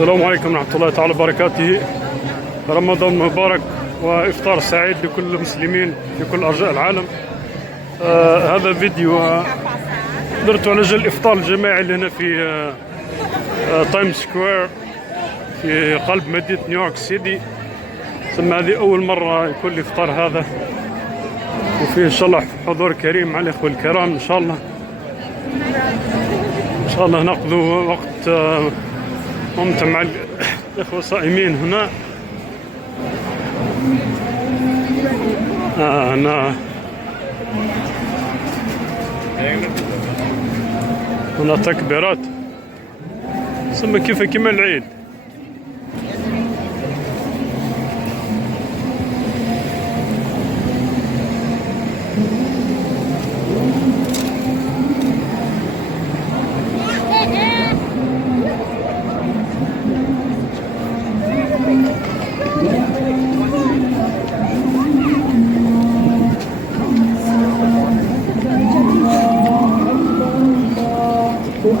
السلام عليكم ورحمة الله تعالى وبركاته. رمضان مبارك وإفطار سعيد لكل المسلمين في كل أرجاء العالم. هذا فيديو درته على أجل الإفطار الجماعي اللي هنا في تايم سكوير في قلب مدينة نيويورك سيتي. ثم هذه أول مرة يكون الإفطار هذا، وفيه إن شاء الله حضور كريم على الإخوة الكرام. إن شاء الله نقضوا وقت ممتع مع الإخوة الصائمين هنا. هنا تكبيرات ثم كيف كما العيد.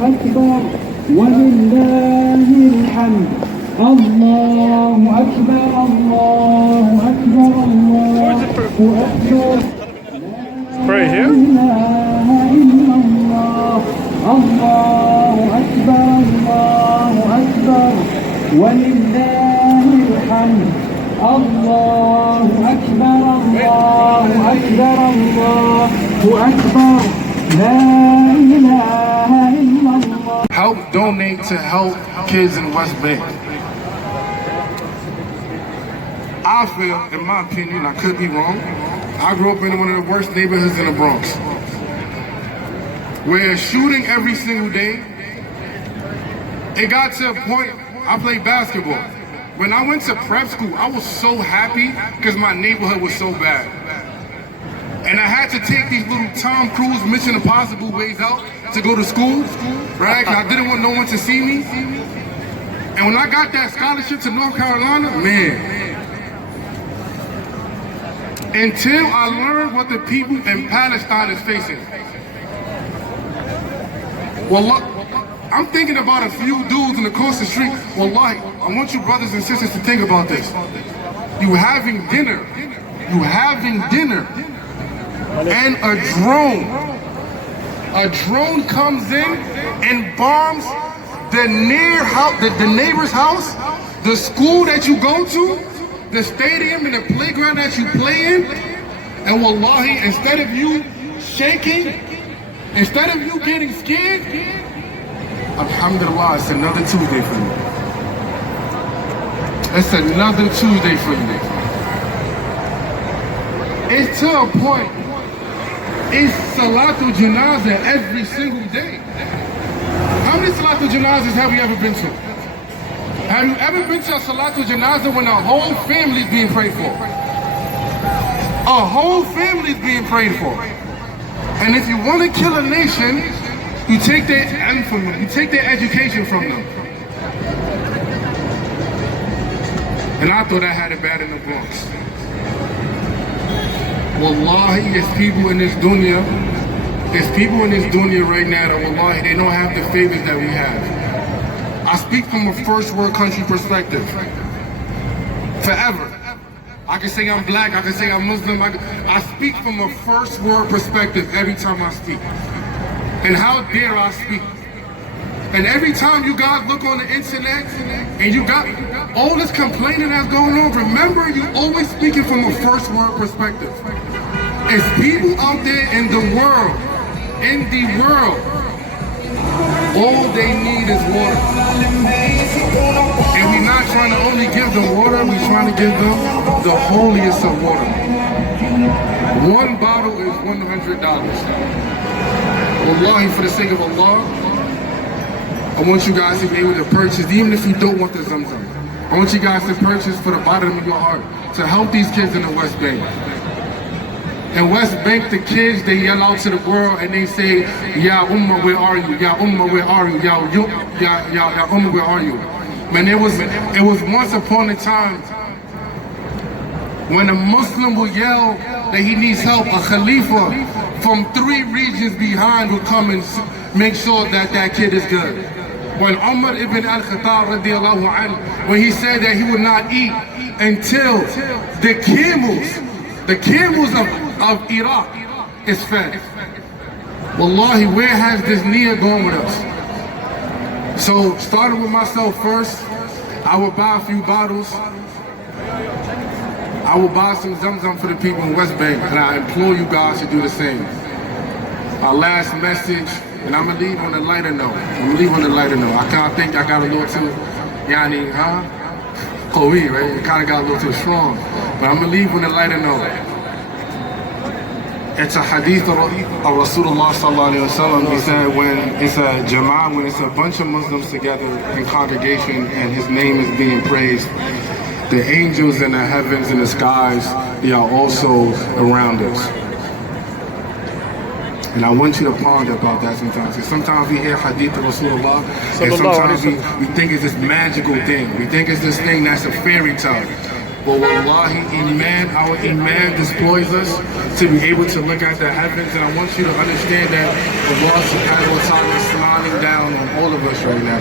أكبر ولله الحمد. الله أكبر الله أكبر الله أكبر. Pray here. لا إله إلا الله. الله أكبر الله أكبر ولله الحمد. الله أكبر الله أكبر الله أكبر. لا إله إلا الله. Help donate to help kids in the West Bank. I feel, in my opinion, I could be wrong, I grew up in one of the worst neighborhoods in the Bronx, where shooting every single day, it got to a point, I played basketball. When I went to prep school, I was so happy because my neighborhood was so bad. And I had to take these little Tom Cruise Mission Impossible ways out to go to school, right? Because I didn't want no one to see me. And when I got that scholarship to North Carolina, man, until I learned what the people in Palestine is facing. Well, look, I'm thinking about a few dudes in the coast of the street. Wallahi, I want you brothers and sisters to think about this. You having dinner, and a drone comes in and bombs the neighbor's house, the school that you go to, the stadium and the playground that you play in. And wallahi, instead of you shaking, instead of you getting scared, alhamdulillah, it's another Tuesday for you. It's another Tuesday for you. It's to a point, it's Salatul Janazah every single day. How many Salatul Janazahs have you ever been to? Have you ever been to a Salatul Janazah when a whole family is being prayed for? A whole family is being prayed for. And if you want to kill a nation, you take their anthem, you take their education from them. And I thought I had it bad in the Bronx. Wallahi, there's people in this dunya right now that wallahi, they don't have the favors that we have. I speak from a first world country perspective. Forever. I can say I'm black, I can say I'm Muslim, I speak from a first world perspective every time I speak. And how dare I speak? And every time you guys look on the internet and you got all this complaining that's going on, remember you always speaking from a first world perspective. It's people out there in the world, all they need is water. And we're not trying to only give them water, we're trying to give them the holiest of water. One bottle is $100. Wallahi, for the sake of Allah, I want you guys to be able to purchase, even if you don't want the Zamzam. I want you guys to purchase for the bottom of your heart to help these kids in the West Bank. In West Bank, the kids, they yell out to the world and they say, Ya Ummah, where are you? Ya Ummah, where are you? Ya Ummah, where are you? Man, it was once upon a time when a Muslim will yell that he needs help, a Khalifa from 3 regions behind will come and make sure that that kid is good. when Umar ibn al-Khattab radiallahu anhu, when he said that he would not eat until the camels of Iraq is fed. Wallahi, where has this niyyah gone with us? So, starting with myself first, I would buy a few bottles. I will buy some Zamzam for the people in West Bank, and I implore you guys to do the same. Our last message, and I'm gonna leave on a lighter note. I kind of think I got a little too, Qawi, right? It kind of got a little too strong. But I'm gonna leave on a lighter note. It's a hadith of Rasulullah sallallahu alaihi wasallam. He said when it's a jama'ah, when it's a bunch of Muslims together in congregation and his name is being praised, the angels in the heavens and the skies, they are also around us. And I want you to ponder about that sometimes. Because sometimes we hear hadith of Rasulullah, and sometimes we think it's this magical thing. We think it's this thing that's a fairy tale. But wallahi, our iman deploys us to be able to look at the heavens. And I want you to understand that Allah subhanahu wa ta'ala is smiling down on all of us right now.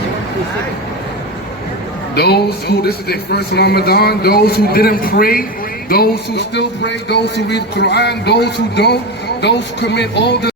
Those who, this is their first Ramadan, those who didn't pray, those who still pray, those who read Quran, those who don't, those who commit all the